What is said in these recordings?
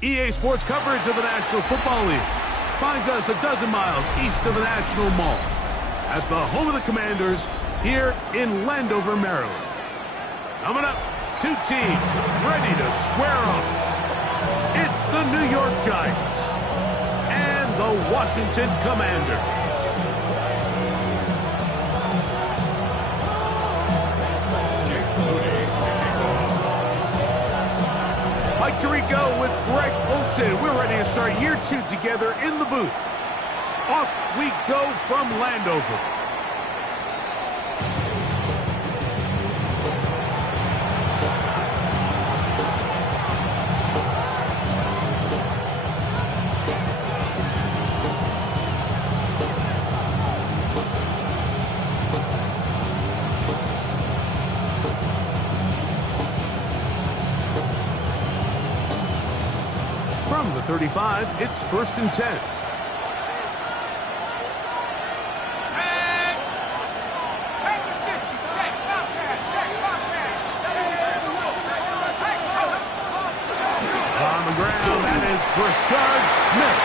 EA Sports coverage of the National Football League finds us a dozen miles east of the National Mall at the home of the Commanders here in Landover, Maryland. Coming up, two teams ready to square off. It's the New York Giants and the Washington Commanders. Mike Tirico with Greg Olson. We're ready to start year two together in the booth. Off we go from Landover. From the 35, it's 1st and 10. On the ground, that is Brashard Smith.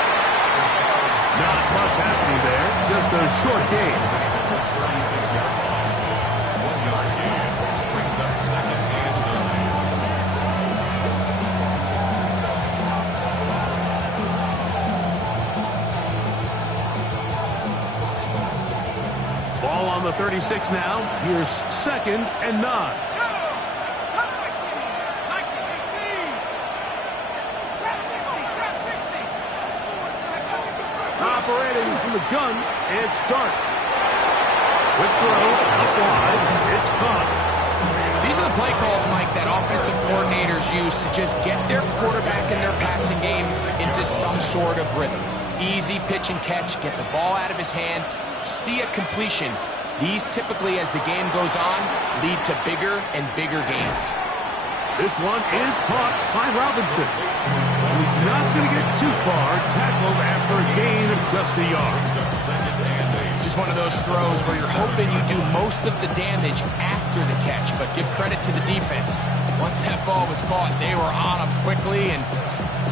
Not much happening there, just a short gain. 36 yard line. 1 yard gain. Brings up 2nd and 9. Ball on the 36 now. Here's 2nd and 9. Operating from the gun, it's Dart. Quick throw, up wide, it's caught. These are the play calls, Mike, that offensive coordinators use to just get their quarterback and their passing game into some sort of rhythm. Easy pitch and catch, get the ball out of his hand, see a completion. These typically, as the game goes on, lead to bigger and bigger gains. This one is caught by Robinson. He's not going to get too far, tackled after a gain of just a yard. This is one of those throws where you're hoping you do most of the damage after the catch, but give credit to the defense. Once that ball was caught, they were on him quickly, and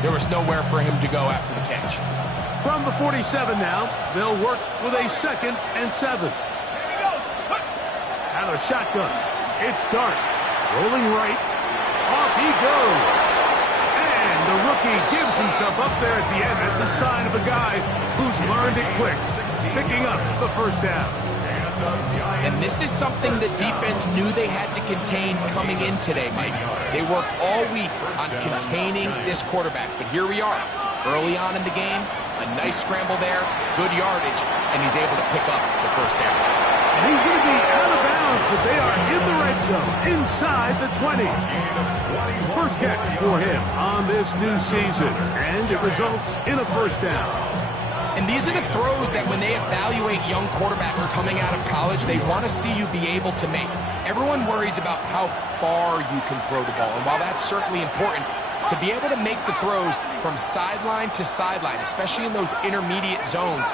there was nowhere for him to go after the catch. From the 47 now, they'll work with a 2nd and 7. Out of shotgun, it's Dart. Rolling right. Off he goes. And the rookie gives himself up there at the end. That's a sign of a guy who's learned it quick, picking up the 1st down. And this is something the defense knew they had to contain coming in today, Mike. They worked all week on containing this quarterback. But here we are, early on in the game, a nice scramble there, good yardage, and he's able to pick up the 1st down. And he's going to be out of bounds, but they are in the red zone, inside the 20. First catch for him on this new season, and it results in a 1st down. And these are the throws that when they evaluate young quarterbacks coming out of college, they want to see you be able to make. Everyone worries about how far you can throw the ball, and while that's certainly important, to be able to make the throws from sideline to sideline, especially in those intermediate zones,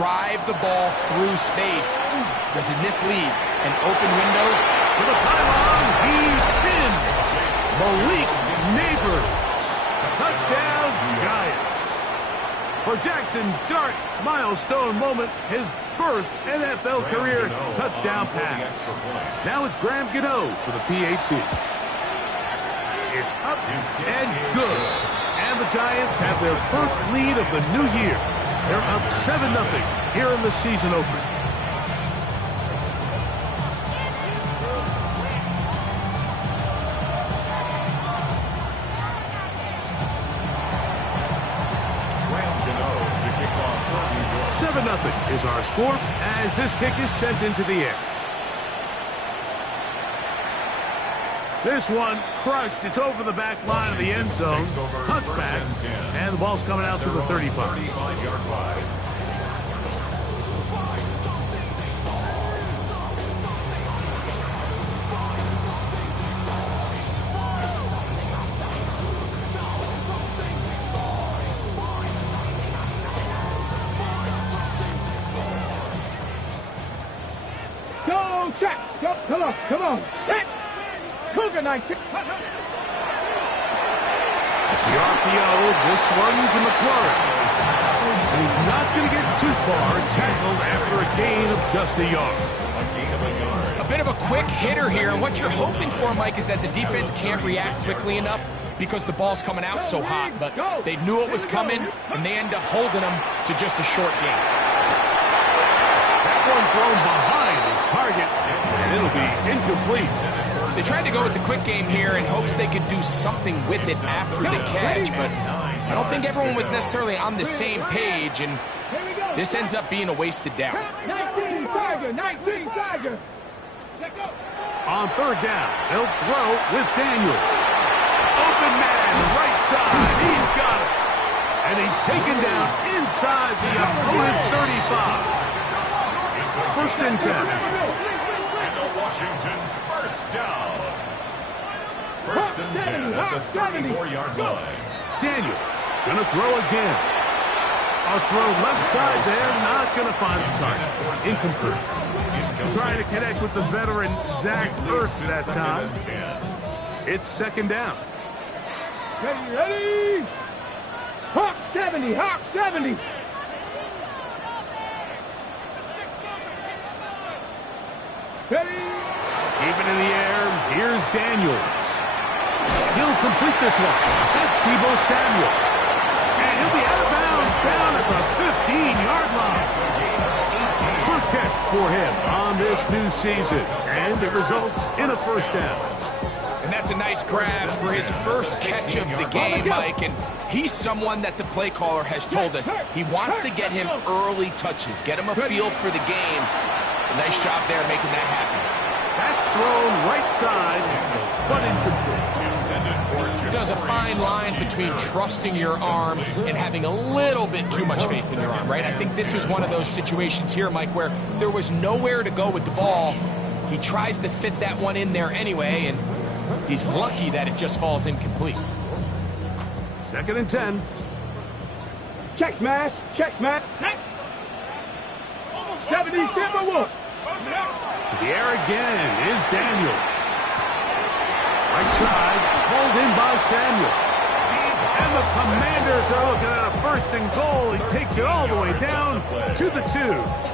drive the ball through space. Because in this league, an open window to the pylon, he's in. Malik Neighbors. Touchdown, Giants. For Jackson Dart, milestone moment, his first NFL career touchdown pass. Now it's Graham Gano for the PAT. It's up and good. And the Giants have their first lead of the new year. They're up 7-0 here in the season opener. to kick off. 7-0 is our score as this kick is sent into the air. This one crushed. It's over the back line of the end zone. Touchback. And the ball's coming out to the 35. 35-yard line. Go, Jack! Go, come on, set! Cougar 19. The RPO, this one to McLaurin. And he's not going to get too far, tackled after a gain of just a yard. A gain of a yard. A bit of a quick hitter here, and what you're hoping for, Mike, is that the defense can't react quickly enough because the ball's coming out so hot, but they knew it was coming, and they end up holding them to just a short gain. That one thrown behind his target, and it'll be incomplete. They tried to go with the quick game here in hopes they could do something with it after the catch, but I don't think everyone was necessarily on the same page, and this ends up being a wasted down. 19 Tiger. Let go. On third down, they'll throw with Daniels. Open man, right side, he's got it. And he's taken down inside the opponent's 35. First and 10. And the Washington first down. First and 10 at the 34-yard line. Daniels gonna throw again. A throw left side there, not gonna find the target. Incomplete. Trying to connect with the veteran Zach Ertz that time. It's second down. Ready? Hawk 70. Ready? Keep it in the air. Here's Daniels. He'll complete this one. That's Deebo Samuel. And he'll be out of bounds down at the 15-yard line. First catch for him on this new season. And it results in a first down. And that's a nice grab for his first catch of the game, Mike. And he's someone that the play caller has told us he wants to get him early touches, get him a feel for the game. A nice job there making that happen. That's thrown right side, but incomplete. There's a fine line between trusting your arm and having a little bit too much faith in your arm, right? I think this was one of those situations here, Mike, where there was nowhere to go with the ball. He tries to fit that one in there anyway, and he's lucky that it just falls incomplete. Second and 10. Check smash. 70 Timberwolves. To the air again is Daniels. Right side, pulled in by Samuel. And the Commanders are looking at a first and goal. He takes it all the way down to the 2.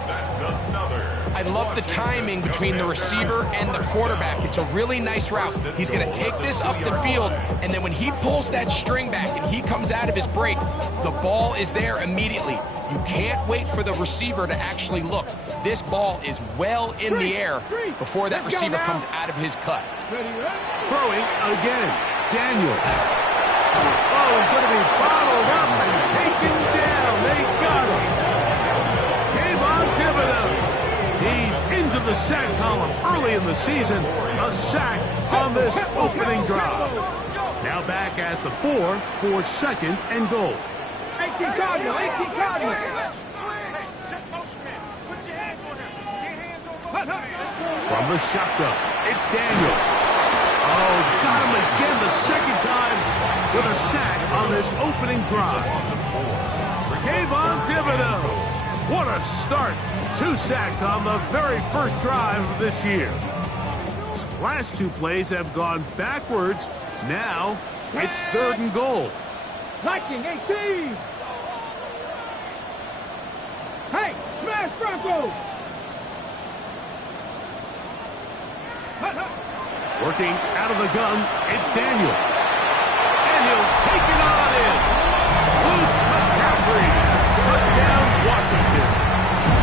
That's another. I love the timing between the receiver and the quarterback. It's a really nice route. He's going to take this up the field, and then when he pulls that string back and he comes out of his break, the ball is there immediately. You can't wait for the receiver to actually look. This ball is well in the air before that receiver comes out of his cut. Throwing again, Daniels. Oh, he's going to be bottled up and taken down. They got him. Kayvon Thibodeau. He's into the sack column early in the season. A sack on this opening drive. Now back at the 4 for second and goal. 18 Cardinal. From the shotgun, it's Daniel. Oh, got him again the second time with a sack on this opening drive. Kayvon Thibodeau. What a start. 2 sacks on the very first drive of this year. His last 2 plays have gone backwards. Now it's third and goal. Liking 18. Hey, smash Bronco. Working out of the gun, it's Daniels. And he'll take it on in. Luke McCaffrey. Touchdown, Washington.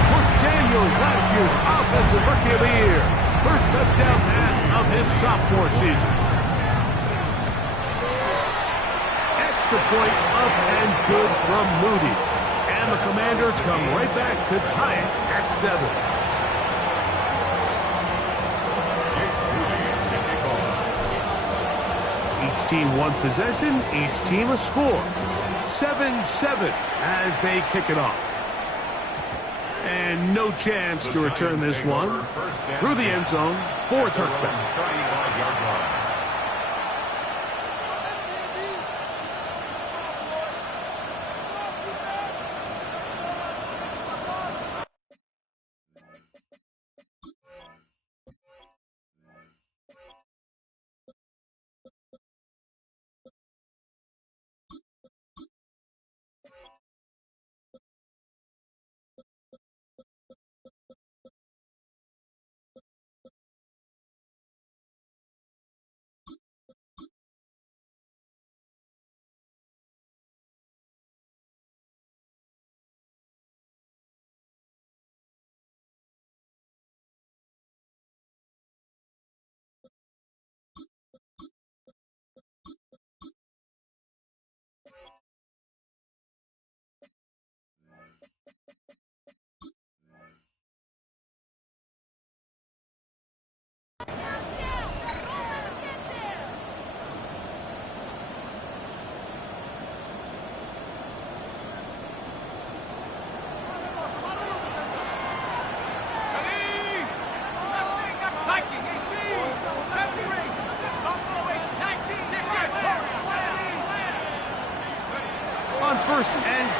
For Daniels, last year's Offensive Rookie of the Year. First touchdown pass of his sophomore season. Extra point up and good from Moody. And the Commanders come right back to tie it at 7. Each team one possession, each team a score. 7-7 as they kick it off. And no chance to return this one through the end zone for a touchback.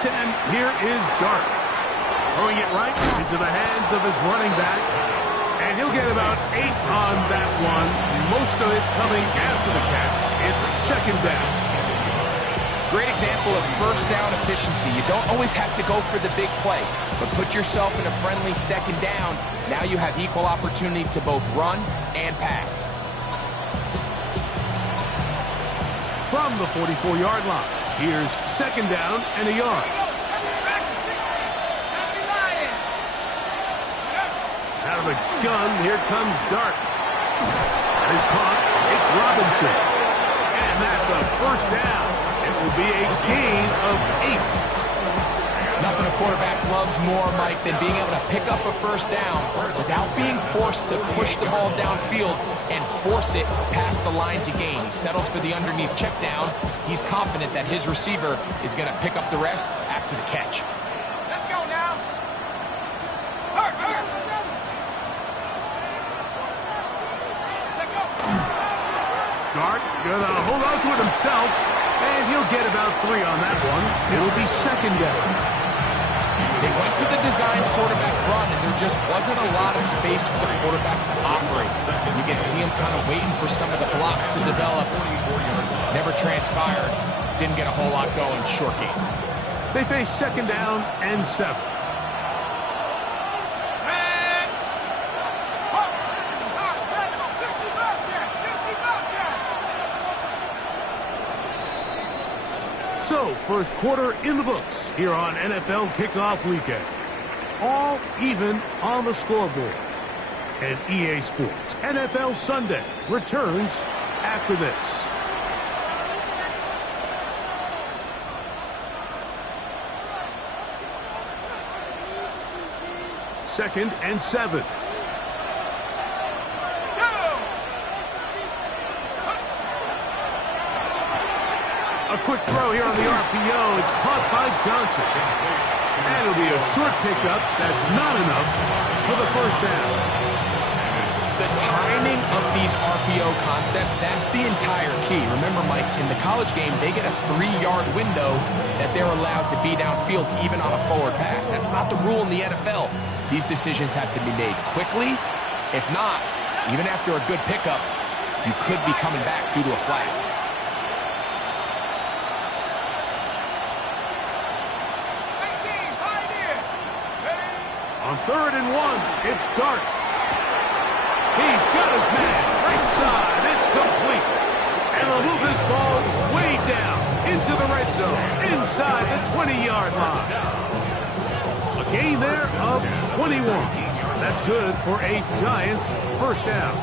10, here is Dart. Throwing it right into the hands of his running back. And he'll get about 8 on that one. Most of it coming after the catch. It's second down. Great example of first down efficiency. You don't always have to go for the big play, but put yourself in a friendly second down. Now you have equal opportunity to both run and pass. From the 44-yard line, here's second down and a yard. Out of the gun, here comes Dart. That is caught. It's Robinson. And that's a first down. It will be a gain of 8. Nothing a quarterback loves more, Mike, than being able to pick up a first down without being forced to push the ball downfield and force it past the line to gain. He settles for the underneath check down. He's confident that his receiver is going to pick up the rest after the catch. Let's go now. Dart gonna hold on to it himself, and he'll get about 3 on that one. It'll be second down. They went to the design quarterback run, and there just wasn't a lot of space for the quarterback to operate. You can see him kind of waiting for some of the blocks to develop. Never transpired. Didn't get a whole lot going. Short game. They face second down and 7. So, first quarter in the books here on NFL Kickoff Weekend. All even on the scoreboard. And EA Sports NFL Sunday returns after this. Second and 7. A quick throw here on the RPO. It's caught by Johnson. And it'll be a short pickup. That's not enough for the first down. The timing of these RPO concepts, that's the entire key. Remember, Mike, in the college game, they get a 3-yard window that they're allowed to be downfield, even on a forward pass. That's not the rule in the NFL. These decisions have to be made quickly. If not, even after a good pickup, you could be coming back due to a flag. On 3rd and 1, it's Dart. He's got his man. Right side. It's complete. And they'll move this ball way down into the red zone, inside the 20-yard line. A gain there of 21. That's good for a Giant first down.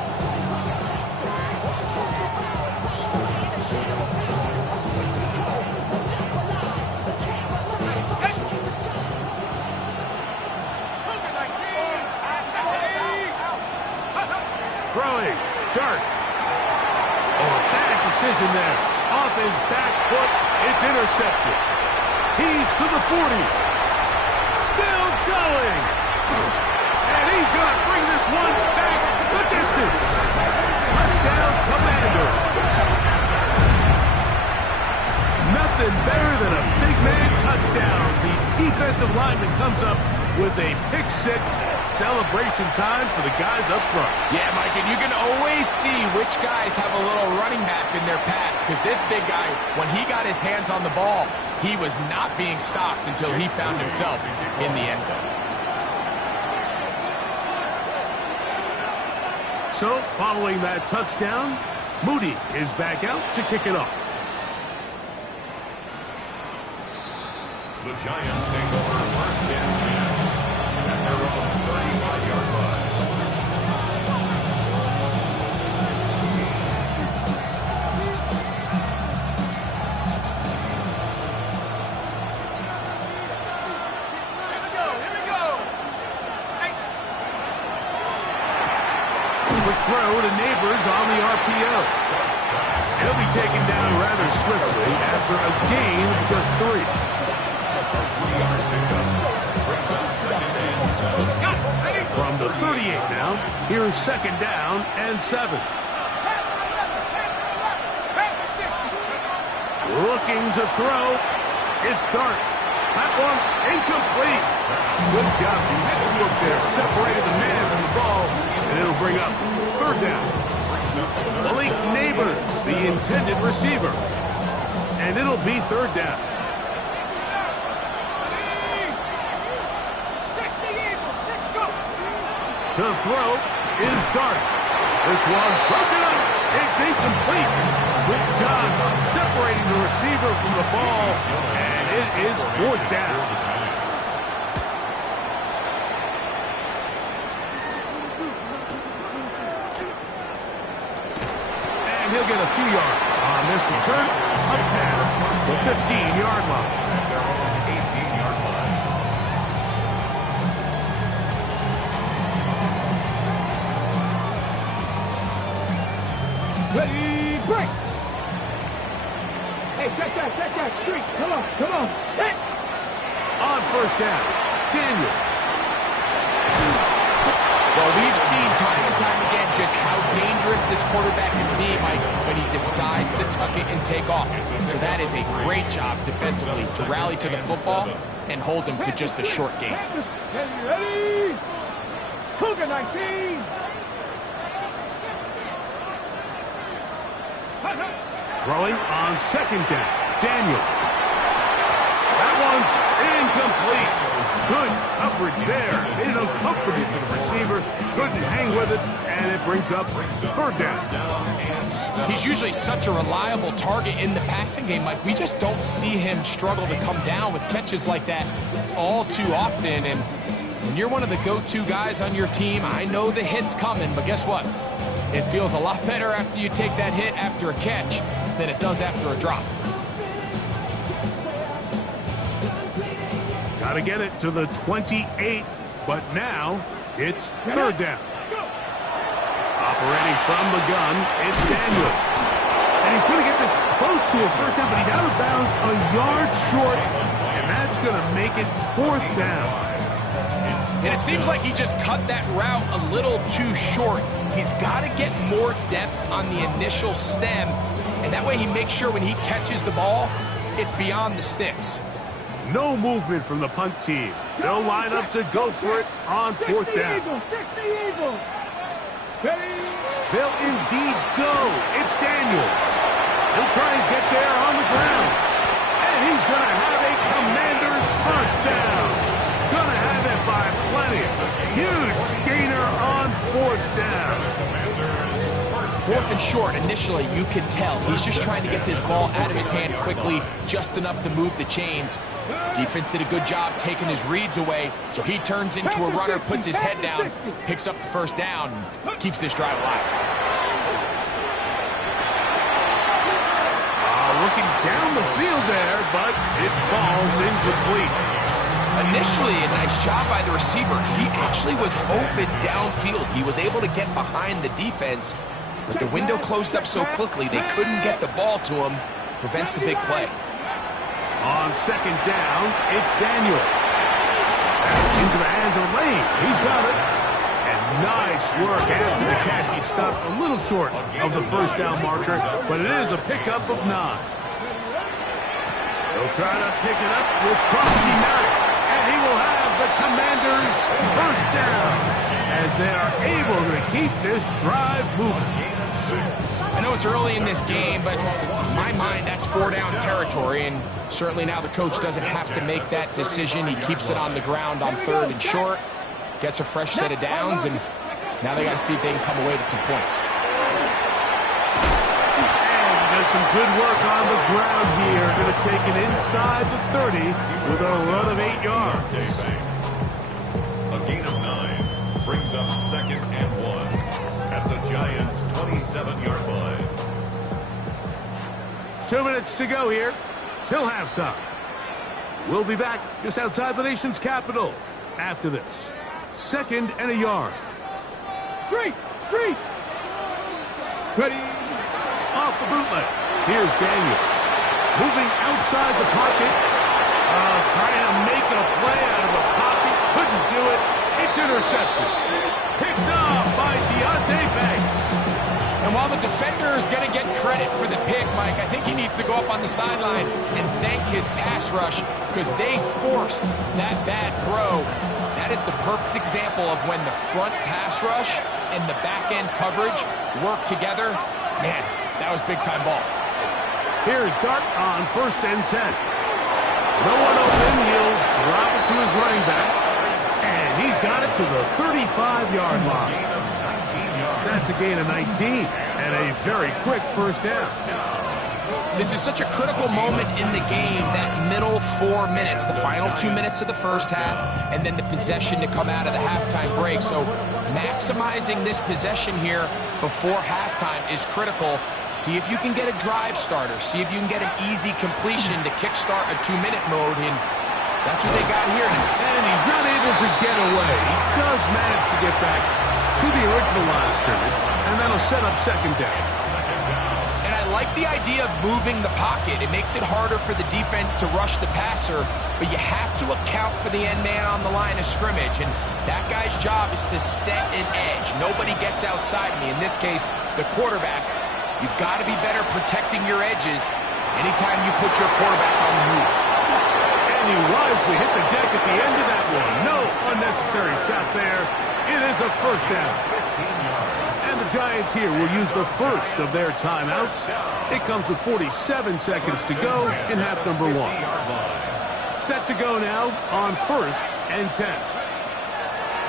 Throwing. Dart. Oh, bad decision there. Off his back foot. It's intercepted. He's to the 40. Still going. And he's going to bring this one back the distance. Touchdown, Commander. Nothing better than a big man touchdown. The defensive lineman comes up with a pick-6. Celebration time for the guys up front. Yeah, Mike, and you can always see which guys have a little running back in their pass, because this big guy, when he got his hands on the ball, he was not being stopped until he found himself in the end zone. So, following that touchdown, Moody is back out to kick it off. The Giants take over first and 10 at their own 35-yard line. Here we go. Quick throw to Neighbors on the RPO. He'll be taken down rather swiftly after a gain of just 3. From the 38 now, here's second down and 7. Looking to throw, it's Dart. That one incomplete. Good job. The next look there separated the man from the ball, and it'll bring up third down. Malik Neighbors, the intended receiver. And it'll be third down. To throw is Dart. This one broken up. It's incomplete. Good job separating the receiver from the ball, and it is fourth down. And he'll get a few yards on this return. Up past the 15-yard line. 18-yard line. Ready, break. Hey, check that streak. Come on. Hit. On first down, Daniel. Well, we've seen time and time again just how dangerous this quarterback can be, Mike, when he decides to tuck it and take off. So that is a great job defensively to rally to the football and hold him to just a short gain. Ready. Cougar 19. Throwing on second down, Daniel. That one's incomplete. Good coverage there. Made it uncomfortable for the receiver. Couldn't hang with it, and it brings up third down. He's usually such a reliable target in the passing game, Mike. We just don't see him struggle to come down with catches like that all too often. And when you're one of the go-to guys on your team, I know the hit's coming, but guess what? It feels a lot better after you take that hit after a catch than it does after a drop. Got to get it to the 28, but now it's third down. Operating from the gun, it's Daniel. And he's going to get this close to a first down, but he's out of bounds a yard short, and that's going to make it fourth down. And it seems like he just cut that route a little too short. He's got to get more depth on the initial stem, and that way he makes sure when he catches the ball, it's beyond the sticks. No movement from the punt team. They'll line up to go for it on fourth down. They'll indeed go. It's Daniels. He'll try and get there on the ground. And he's going to have a Commander's first down. Going to have it by plenty. Huge gainer on fourth down. Fourth and short, initially, you could tell he's just trying to get this ball out of his hand quickly, just enough to move the chains. Defense did a good job taking his reads away, so he turns into a runner, puts his head down, picks up the first down, keeps this drive alive. Looking down the field there, but it falls incomplete. Initially, a nice job by the receiver. He actually was open downfield. He was able to get behind the defense, but the window closed up so quickly they couldn't get the ball to him. Prevents the big play. On second down, it's Daniel. Into the hands of Lane. He's got it. And nice work after the catch. He stopped a little short of the first down marker, but it is a pickup of 9. He'll try to pick it up with Crosby Knight. And he will have the Commanders' first down as they are able to keep this drive moving. I know it's early in this game, but in my mind, that's 4-down territory, and certainly now the coach doesn't have to make that decision. He keeps it on the ground on third and short, gets a fresh set of downs, and now they got to see if they can come away with some points. And does some good work on the ground here. Going to take it inside the 30 with a run of 8 yards. A gain of 9 brings up second and 1 at the Giants' 27-yard line. 2 minutes to go here till halftime. We'll be back just outside the nation's capital after this. Second and a yard. Three. Ready. Off the bootleg. Here's Daniels. Moving outside the pocket. Trying to make a play out of the pocket. Couldn't do it. It's intercepted. Picked off by Deontay Banks. And And while the defender is going to get credit for the pick, Mike, I think he needs to go up on the sideline and thank his pass rush because they forced that bad throw. That is the perfect example of when the front pass rush and the back end coverage work together. Man, that was big-time ball. Here's Dart on 1st and 10. No one open. He'll drop it to his running back. And he's got it to the 35-yard line. That's a gain of 19 and a very quick first down. This is such a critical moment in the game, that middle 4 minutes, the final 2 minutes of the first half, and then the possession to come out of the halftime break. So maximizing this possession here before halftime is critical. See if you can get a drive starter. See if you can get an easy completion to kickstart a 2-minute mode, and that's what they got here. And he's not able to get away. He does manage to get back to the original line of scrimmage, and that'll set up 2nd down. And I like the idea of moving the pocket. It makes it harder for the defense to rush the passer, but you have to account for the end man on the line of scrimmage, and that guy's job is to set an edge. Nobody gets outside me. In this case, the quarterback. You've got to be better protecting your edges anytime you put your quarterback on the move. And he wisely hit the deck at the end of that one. No unnecessary shot there. It is a first down. And the Giants here will use the first of their timeouts. It comes with 47 seconds to go in half number 1. Set to go now on 1st and 10.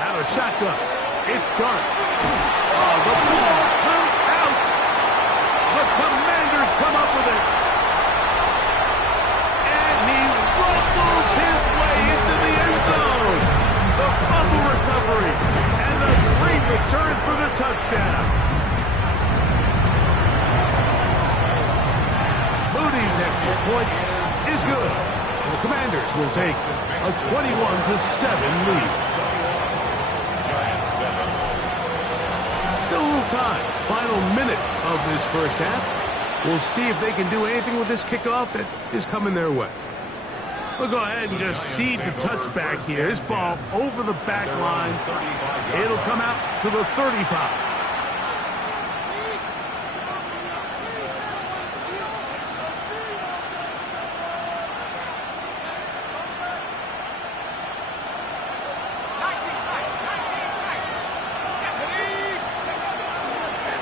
Out of shotgun. It's Dart. Oh, the ball comes out. The Commanders come up with it. And he ruffles his way into the end zone. The fumble recovery and the great return for the touchdown. Moody's extra point is good. And the Commanders will take a 21-7 lead. Still a little time. Final minute of this first half. We'll see if they can do anything with this kickoff that is coming their way. We'll go ahead and just seed the touchback here. This ball over the back line. It'll come out to the 35.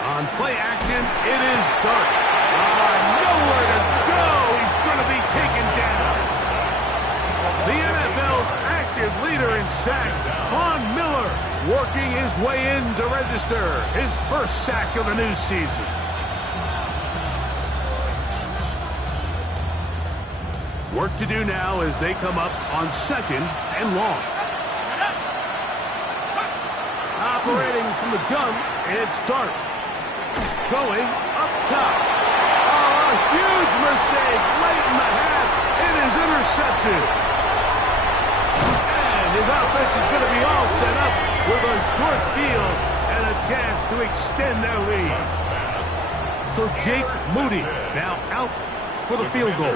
On play action, it is Dart. Nowhere to go. He's going to be taken down. The NFL's active leader in sacks, Von Miller, working his way in to register his first sack of the new season. Work to do now as they come up on 2nd and long. Operating from the gun, it's Dart. Going up top. Oh, a huge mistake late in the half. It is intercepted. And his offense is going to be all set up with a short field and a chance to extend their lead. So Jake Moody now out for the field goal.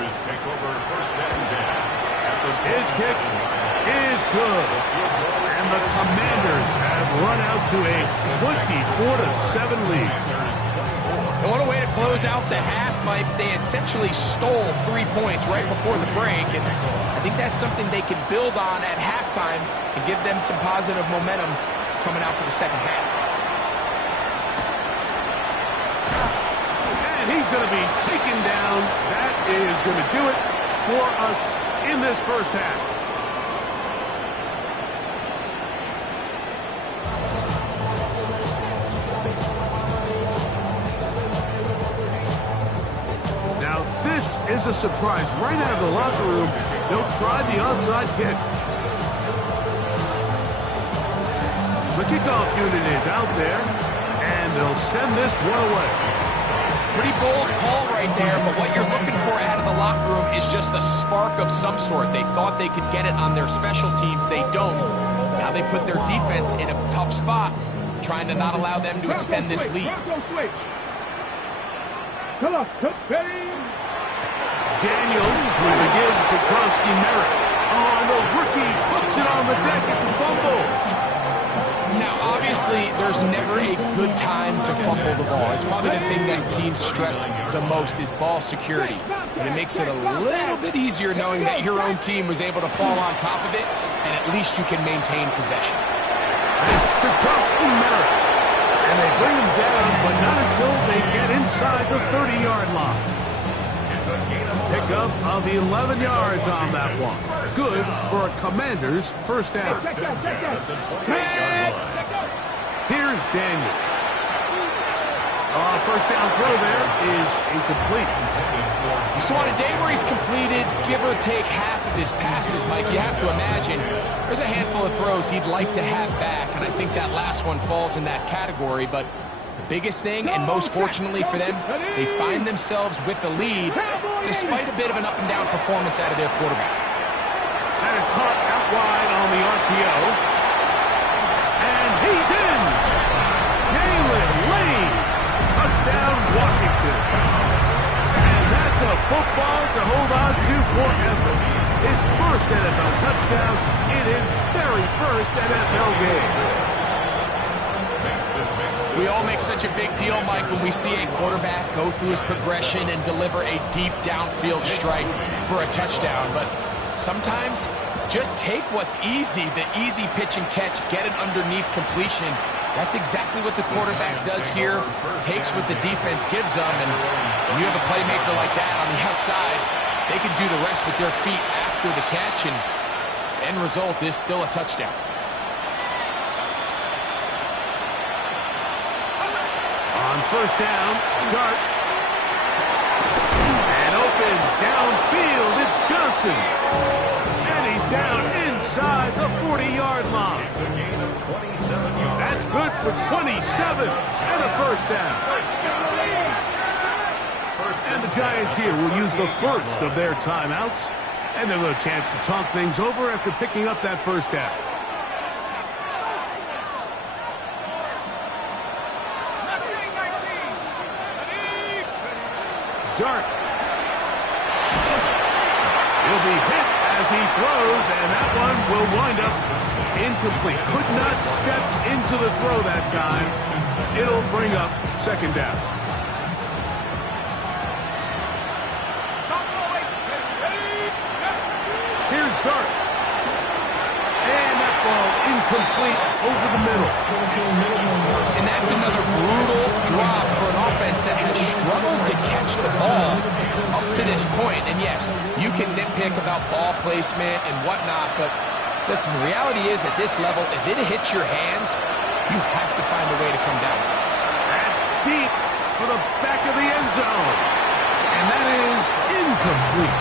His kick is good. And the Commanders have run out to a 24-7 lead. And what a way to close out the half, Mike. They essentially stole 3 points right before the break, and I think that's something they can build on at halftime and give them some positive momentum coming out for the second half. And he's going to be taken down. That is going to do it for us in this first half. This is a surprise. Right out of the locker room, they'll try the onside kick. The kickoff unit is out there, and they'll send this one away. Pretty bold call right there, but what you're looking for out of the locker room is just a spark of some sort. They thought they could get it on their special teams. They don't. Now they put their defense in a tough spot, trying to not allow them to extend this lead. Come on, ready? Daniels with a give to Krosky Merritt. Oh, and the rookie puts it on the deck. It's a fumble. Now, obviously, Obviously, there's never a good time to fumble the ball. It's probably the thing that teams stress the most is ball security. But it makes it a little bit easier knowing that your own team was able to fall on top of it, and at least you can maintain possession. It's to and they bring him down, but not until they get inside the 30-yard line. Pickup of 11 yards on that one. Good for a Commander's first down. Here's Daniel. First down throw there is incomplete. So on a day where he's completed, give or take half of his passes, Mike, you have to imagine there's a handful of throws he'd like to have back, and I think that last one falls in that category. But the biggest thing, and most fortunately for them, they find themselves with a lead despite a bit of an up-and-down performance out of their quarterback. That is caught out wide on the RPO. And he's in! Jalen Lane! Touchdown, Washington! And that's a football to hold on to forever. His first NFL touchdown in his very first NFL game. We all make such a big deal, Mike, when we see a quarterback go through his progression and deliver a deep downfield strike for a touchdown. But sometimes, just take what's easy, the easy pitch and catch, get an underneath completion. That's exactly what the quarterback does here, takes what the defense gives them, and when you have a playmaker like that on the outside, they can do the rest with their feet after the catch, and the end result is still a touchdown. On first down, Dart. And open downfield, it's Johnson. And he's down inside the 40-yard line. It's a gain of 27 yards. That's good for 27 and a first down. And the Giants here will use the first of their timeouts. And they'll have a chance to talk things over after picking up that first down. Dart. He'll be hit as he throws, and that one will wind up incomplete. Could not step into the throw that time. It'll bring up second down. Here's Dart. And that ball incomplete over the middle. And that's another brutal drop for an offense that has struggled to catch the ball up to this point. And yes, you can nitpick about ball placement and whatnot, but listen, the reality is at this level, if it hits your hands, you have to find a way to come down. That's deep for the back of the end zone. And that is incomplete.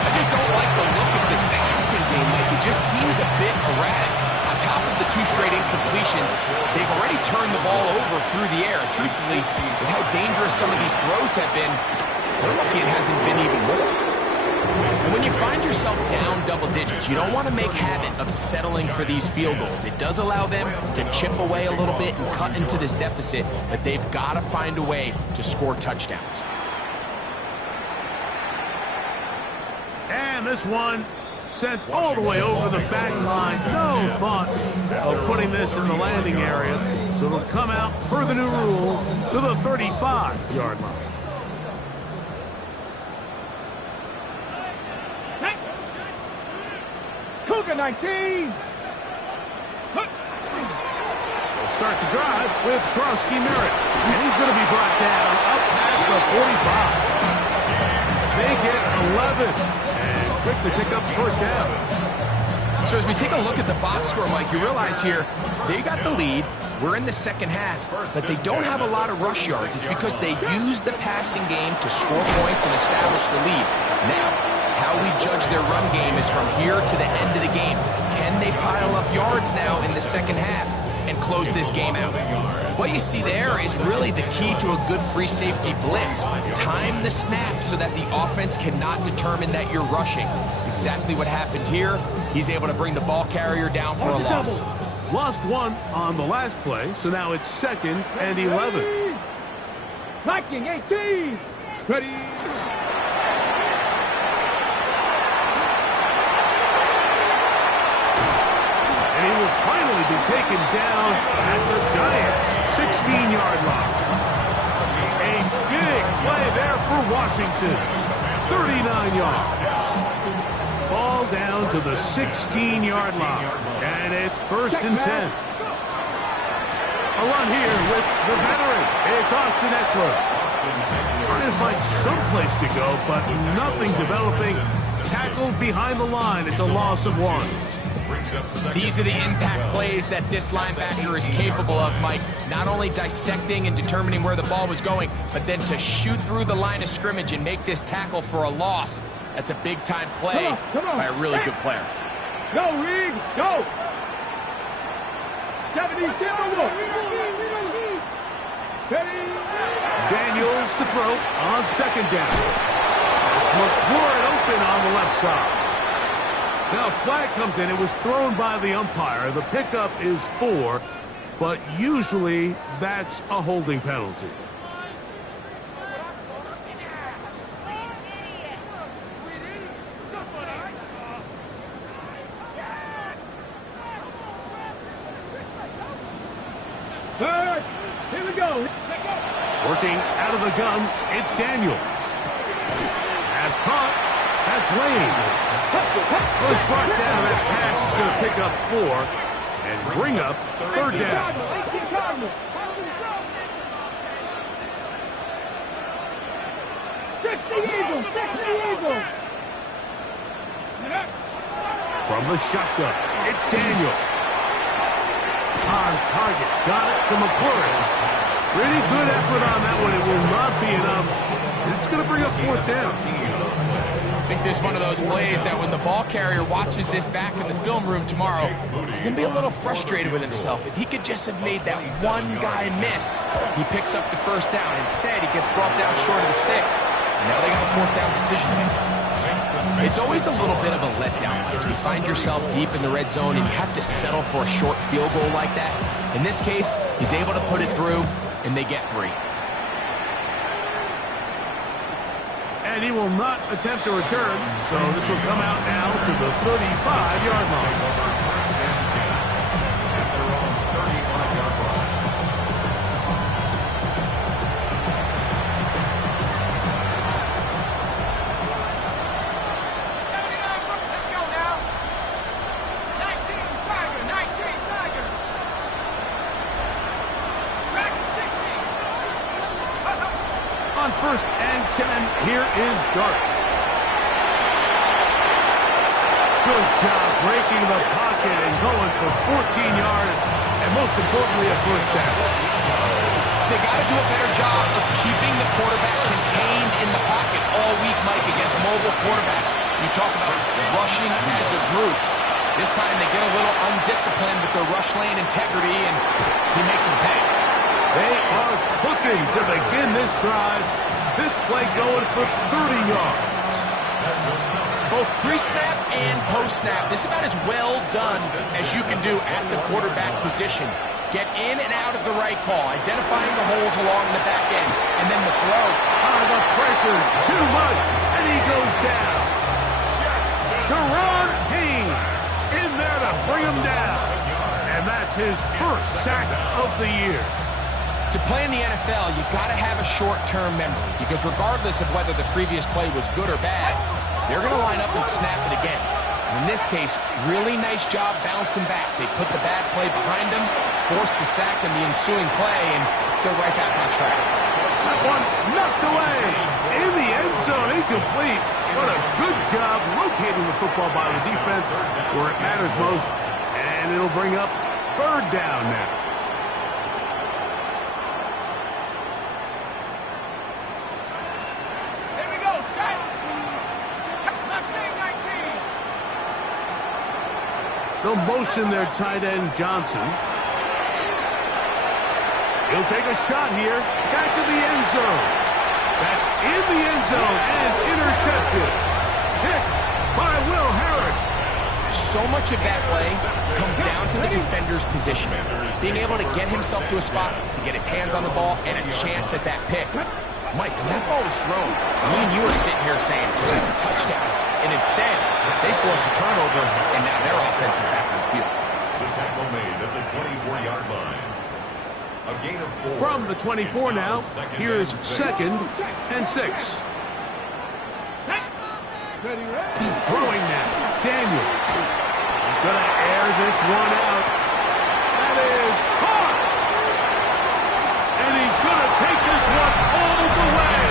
I just don't like the look of this passing game. Like, it just seems a bit erratic. On top of the two straight incompletions, they've already turned the ball over through the air. Truthfully, with how dangerous some of these throws have been, they're lucky it hasn't been even more. And when you find yourself down double digits, you don't want to make habit of settling for these field goals. It does allow them to chip away a little bit and cut into this deficit, but they've got to find a way to score touchdowns. And this one sent all the way over the back line. No thought of putting this in the landing area. So it'll come out, per the new rule, to the 35-yard line. Cougar 19. They'll start the drive with Krosky Merritt. And he's going to be brought down up past the 45. They get 11. Quickly pick up the first down. So as we take a look at the box score, Mike, you realize here they got the lead. We're in the second half, but they don't have a lot of rush yards. It's because they use the passing game to score points and establish the lead. Now, how we judge their run game is from here to the end of the game. Can they pile up yards now in the second half and close this game out? What you see there is really the key to a good free safety blitz. Time the snap so that the offense cannot determine that you're rushing. It's exactly what happened here. He's able to bring the ball carrier down for a loss. Lost one on the last play, so now it's 2nd and 11. Viking 18. Ready. And he will finally be taken down at the Giants' 16-yard line. A big play there for Washington. 39 yards. Ball down to the 16-yard line. And it's 1st and 10. A run here with the veteran. It's Austin Eckler. Trying to find some place to go, but nothing developing. Tackled behind the line. It's a loss of 1. These are the impact plays that this linebacker is capable of, Mike. Not only dissecting and determining where the ball was going, but then to shoot through the line of scrimmage and make this tackle for a loss. That's a big-time play by a really good player. Go, Reed, go! 70, Daniels to throw on 2nd down. It's McLaurin open on the left side. Now a flag comes in. It was thrown by the umpire. The pickup is 4, but usually that's a holding penalty. Third, here we go. Working out of the gun, it's Daniels. Has caught. That's Lane. Was brought down. That pass is going to pick up 4 and bring up 3rd down. From the shotgun, it's Daniels. On target. Got it to McLaurin. Pretty good effort on that one. It will not be enough. It's going to bring up 4th down. I think this is one of those plays that when the ball carrier watches this back in the film room tomorrow, he's going to be a little frustrated with himself. If he could just have made that one guy miss, he picks up the 1st down. Instead, he gets brought down short of the sticks. And now they got a 4th down decision to make. It's always a little bit of a letdown. Like you find yourself deep in the red zone and you have to settle for a short field goal like that. In this case, he's able to put it through, and they get 3. And he will not attempt to return, so this will come out now to the 35-yard line. On 1st and 10, here is Dart. Good job breaking the pocket and going for 14 yards, and most importantly, a 1st down. They got to do a better job of keeping the quarterback contained in the pocket all week, Mike, against mobile quarterbacks. You talk about rushing as a group. This time they get a little undisciplined with their rush lane integrity, and he makes them pay. They are cooking to begin this drive. This play going for 30 yards. Both pre-snap and post-snap. This is about as well done as you can do at the quarterback position. Get in and out of the right call, identifying the holes along the back end, and then the throw. The pressure too much, and he goes down. Deron Haynes in there to bring him down. And that's his 1st sack of the year. To play in the NFL, you got to have a short-term memory, because regardless of whether the previous play was good or bad, they're going to line up and snap it again. In this case, really nice job bouncing back. They put the bad play behind them, forced the sack in the ensuing play, and they're right back on track. That one knocked away in the end zone, incomplete. What a good job locating the football by the defense where it matters most. And it'll bring up 3rd down now. They'll motion their tight end, Johnson. He'll take a shot here. Back to the end zone. That's in the end zone and intercepted. Pick by Will Harris. So much of that play comes down to the defender's positioning. Being able to get himself to a spot, to get his hands on the ball, and a chance at that pick. Mike, when that ball was thrown, me and you were sitting here saying, that's a touchdown. And instead, they force a turnover, and now their offense is back on the field. tackle made at the 24-yard line. A gain of 4. From the 24 now, here's second and 6. Throwing now, Daniel. He's going to air this one out. That is caught. And he's going to take this one all the way.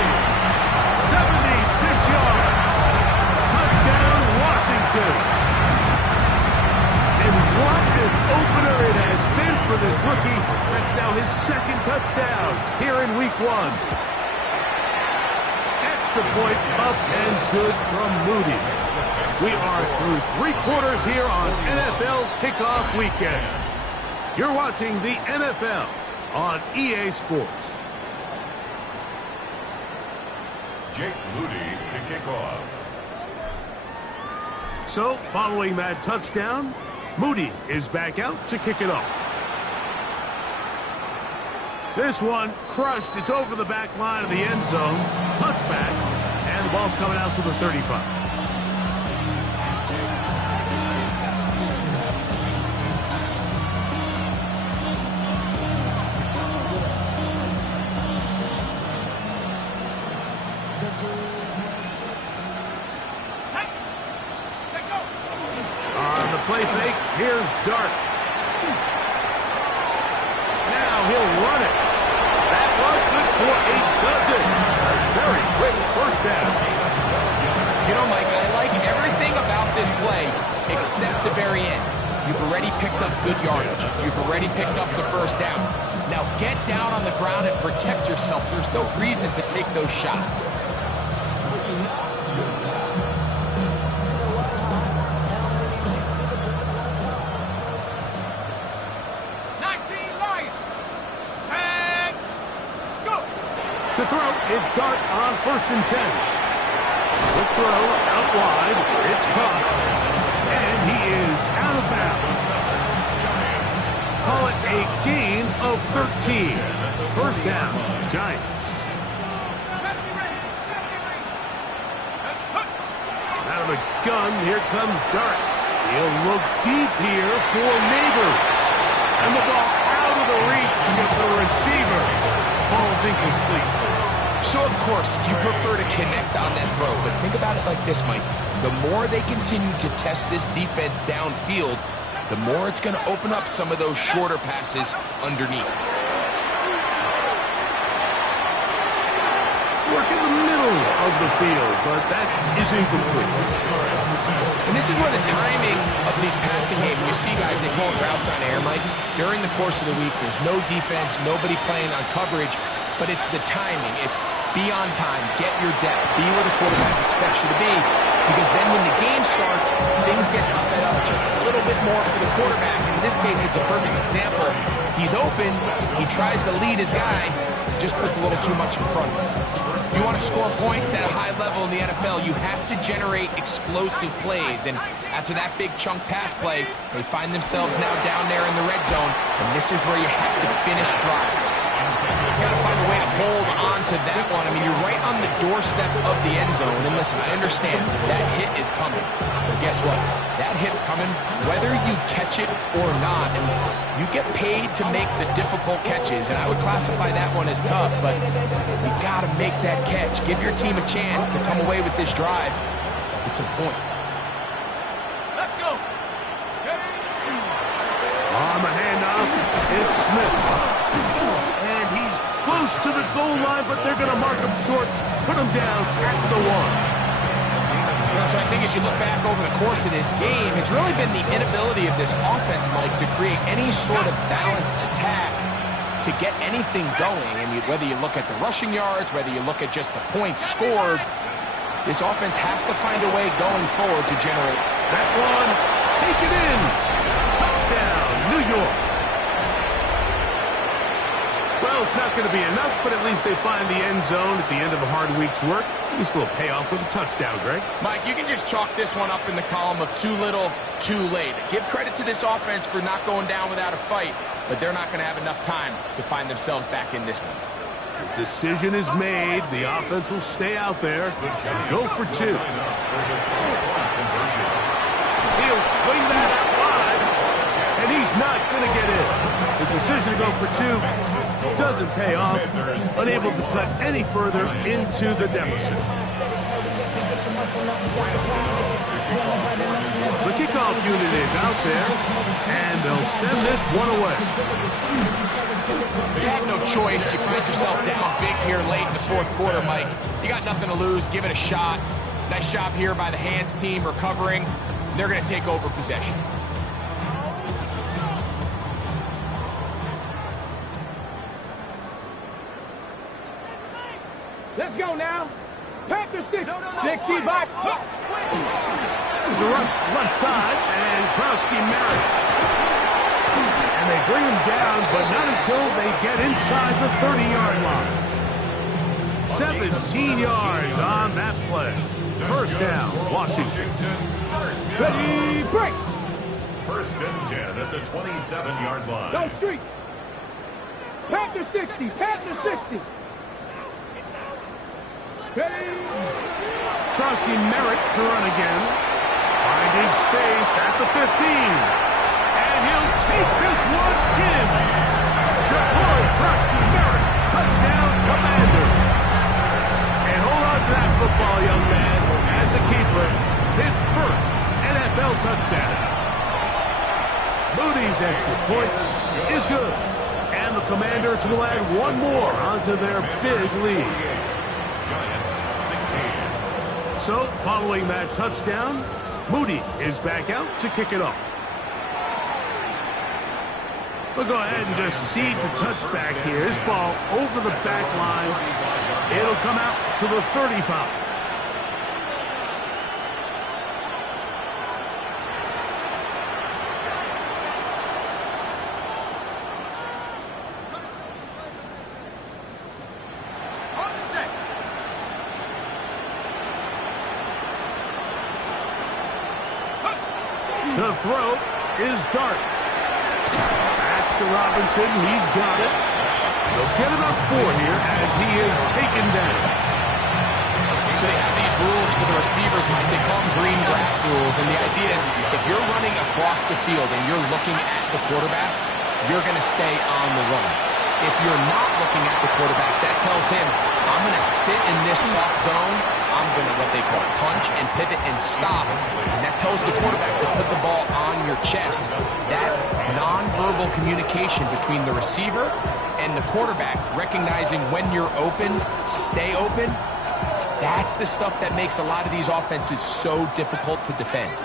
76 yards. Touchdown, Washington. And what an opener it has been for this rookie. That's now his second touchdown here in week 1. Extra point up and good from Moody. We are through 3 quarters here on NFL Kickoff Weekend. You're watching the NFL on EA Sports. Jake Moody to kick off. So, following that touchdown, Moody is back out to kick it off. This one crushed. It's over the back line of the end zone. Touchback. And the ball's coming out to the 35. On the play fake, here's Dart. Now he'll run it. That was good for a dozen. A very quick first down. You know, Mike, I like everything about this play except the very end. You've already picked up good yardage. You've already picked up the first down. Now get down on the ground and protect yourself. There's no reason to take those shots. To throw, it's Dart on 1st and 10. The throw out wide. It's caught. And he is out of bounds. Call it a gain of 13. First down, Giants. Out of the gun, here comes Dart. He'll look deep here for Neighbors. And the ball out of the reach of the receiver. Ball's incomplete. So, of course, you prefer to connect on that throw, but think about it like this, Mike. The more they continue to test this defense downfield, the more it's going to open up some of those shorter passes underneath. Work in the middle of the field, but that is incomplete. And this is where the timing of these passing games, you see guys, they call it routes on air, Mike. During the course of the week, there's no defense, nobody playing on coverage, but it's the timing. It's be on time, get your depth, be where the quarterback expects you to be, because then when the game starts, things get sped up just a little bit more for the quarterback. In this case, it's a perfect example. He's open, he tries to lead his guy, just puts a little too much in front of him. If you want to score points at a high level in the NFL, you have to generate explosive plays. And after that big chunk pass play, they find themselves now down there in the red zone. And this is where you have to finish drives. He's got to find a way to hold on to that one. I mean, you're right on the doorstep of the end zone. And listen, I understand that hit is coming. But guess what? That hit's coming whether you catch it or not. And you get paid to make the difficult catches. And I would classify that one as tough, but you got to make that catch. Give your team a chance to come away with this drive with some points. Let's go. On the handoff, it's Smith. And he's close to the goal line, but they're going to mark him short, put him down at the 1. So I think as you look back over the course of this game, it's really been the inability of this offense, Mike, to create any sort of balanced attack to get anything going. And whether you look at the rushing yards, whether you look at just the points scored, this offense has to find a way going forward to generate. That one, take it in. Touchdown, New York. Well, it's not going to be enough, but at least they find the end zone at the end of a hard week's work. At least a little payoff with a touchdown, Greg. Mike, you can just chalk this one up in the column of too little, too late. Give credit to this offense for not going down without a fight, but they're not going to have enough time to find themselves back in this one. The decision is made. The offense will stay out there and go for 2. He'll swing that out wide, and he's not going to get in. The decision to go for two doesn't pay off. Unable to cut any further into the deficit. The kickoff unit is out there, and they'll send this one away. You have no choice. You find yourself down big here late in the fourth quarter, Mike. You got nothing to lose. Give it a shot. Nice job here by the hands team recovering. They're going to take over possession. Let's go now. Panther 60. 65. The run left side, and Krowski Merritt. And they bring him down, but not until they get inside the 30-yard line. 17 yards on that play. First down, Washington. Ready, break. First and 10 at the 27-yard line. Go street. Panther 60. Panther 60. Ready. Krowski Merritt to run again. Finding space at the 15. And he'll take this one in. Deploy Krowski Merritt. Touchdown, Commander. And hold on to that football, young man. As a keeper, his first NFL touchdown. Moody's extra point is good. And the Commanders will add one more onto their big lead. Giants 16. So, following that touchdown, Moody is back out to kick it off. We'll go ahead and just seed the touchback here. This ball over the back line. It'll come out to the 35. The throw is Dart. That's to Robinson. He's got it. They'll get about 4 here as he is taken down. So they have these rules for the receivers, Mike. They call them green grass rules. And the idea is if you're running across the field and you're looking at the quarterback, you're going to stay on the run. If you're not looking at the quarterback, that tells him, I'm going to sit in this soft zone. I'm going to, what they call, punch and pivot and stop. And that tells the quarterback to put the ball on your chest. That nonverbal communication between the receiver and the quarterback, recognizing when you're open, stay open, that's the stuff that makes a lot of these offenses so difficult to defend.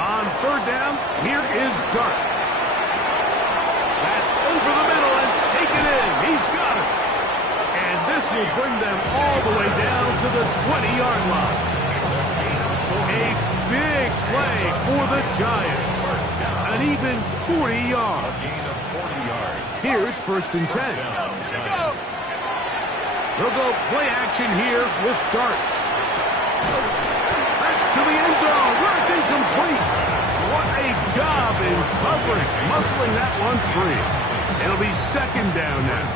On third down, here is Dart. That's over the middle and taken in. He's got it. And this will bring them all the way down to the 20-yard line. A big play for the Giants. An even 40 yards. Here's first and 10. They'll go play action here with Dart. That's to the end zone where it's incomplete. What a job in covering, muscling that one free. It'll be second down now.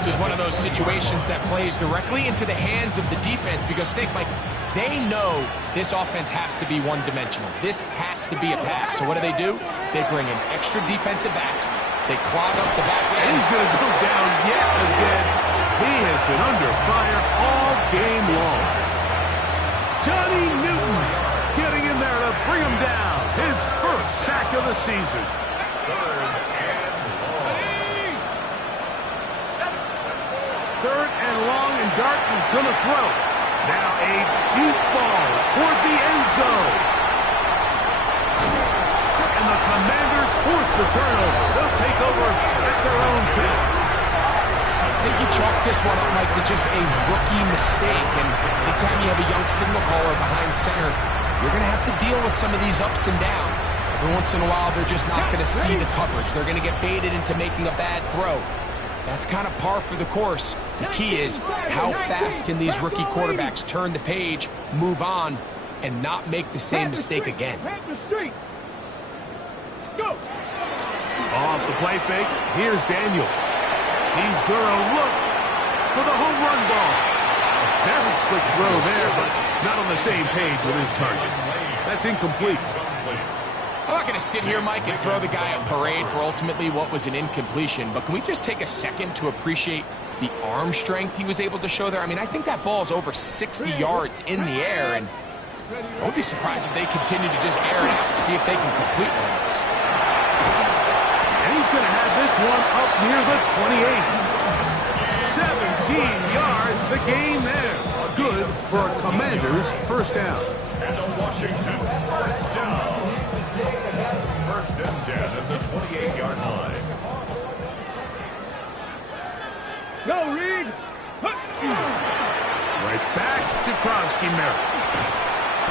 This is one of those situations that plays directly into the hands of the defense because think, Mike, they know this offense has to be one-dimensional. This has to be a pass. So what do? They bring in extra defensive backs. They clog up the back end. And he's going to go down yet again. He has been under fire all game long. Johnny Newton getting in there to bring him down. His first sack of the season. Third and long, and Dart is going to throw. Now a deep ball toward the end zone. And the Commanders force the turnover. They'll take over at their own 10. I think you chalk this one up, Mike, to just a rookie mistake. And anytime you have a young signal caller behind center, you're going to have to deal with some of these ups and downs. Every once in a while, they're just not going to see the coverage. They're going to get baited into making a bad throw. That's kind of par for the course. The key is how fast can these rookie quarterbacks turn the page, move on, and not make the same mistake again. Go. Off the play fake, here's Daniels. He's going to look for the home run ball. A very quick throw there, but not on the same page with his target. That's incomplete. I'm not going to sit here, Mike, and throw the guy a parade for ultimately what was an incompletion, but can we just take a second to appreciate the arm strength he was able to show there? I mean, I think that ball is over 60 yards in the air, and I would be surprised if they continue to just air it out and see if they can complete one of those. And he's going to have this one up near the 28. 17 yards, the gain there. Good for a Commanders first down. And a Washington first down. First and 10 at the 28-yard line. Go, Reed. Right back to Krosky-Merritt.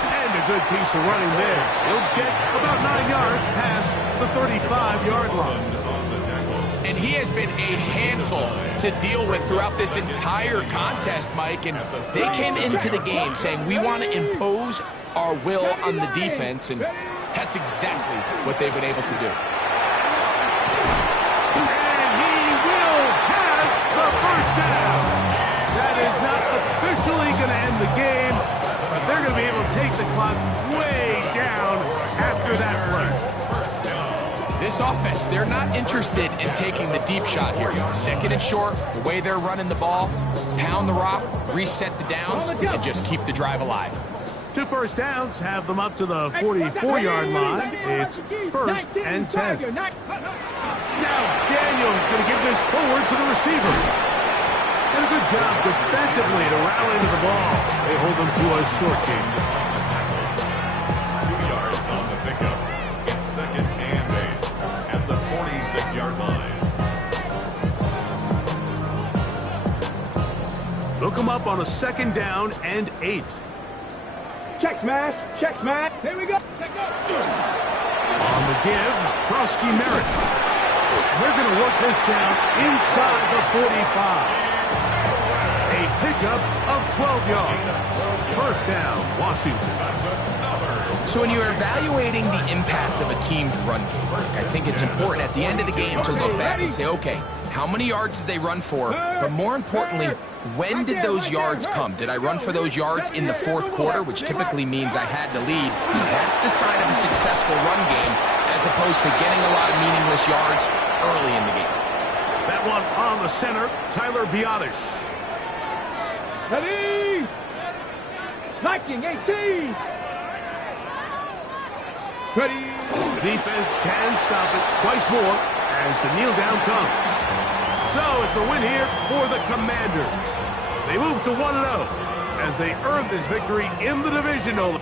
And a good piece of running there. He'll get about 9 yards past the 35-yard line. And he has been a handful to deal with throughout this entire contest, Mike. And they came into the game saying, we want to impose our will on the defense, and that's exactly what they've been able to do. And he will have the first down. That is not officially going to end the game, but they're going to be able to take the clock way down after that play. This offense, they're not interested in taking the deep shot here. Second and short, the way they're running the ball, pound the rock, reset the downs, and just keep the drive alive. 2 first downs have them up to the 44-yard line. It's first and 10. Now Daniel's going to give this forward to the receiver. And a good job defensively to rally to the ball. They hold them to a short gain. 2 yards on the pickup. It's second and 8 at the 46-yard line. They'll come up on a second down and 8. Check smash. Check smash. Here we go. On the give, Krosky-Merritt. They're going to work this down inside the 45. A pickup of 12 yards. First down, Washington. So when you're evaluating the impact of a team's run game, I think it's important at the end of the game to look back and say, okay, how many yards did they run for? But more importantly, when did those yards come? Did I run for those yards in the fourth quarter, which typically means I had to lead? That's the sign of a successful run game, as opposed to getting a lot of meaningless yards early in the game. That one on the center, Tyler Biotish. Ready. Liking 18. Ready. The defense can stop it twice more as the kneel down comes. So it's a win here for the Commanders. They move to 1-0 as they earn this victory in the divisional.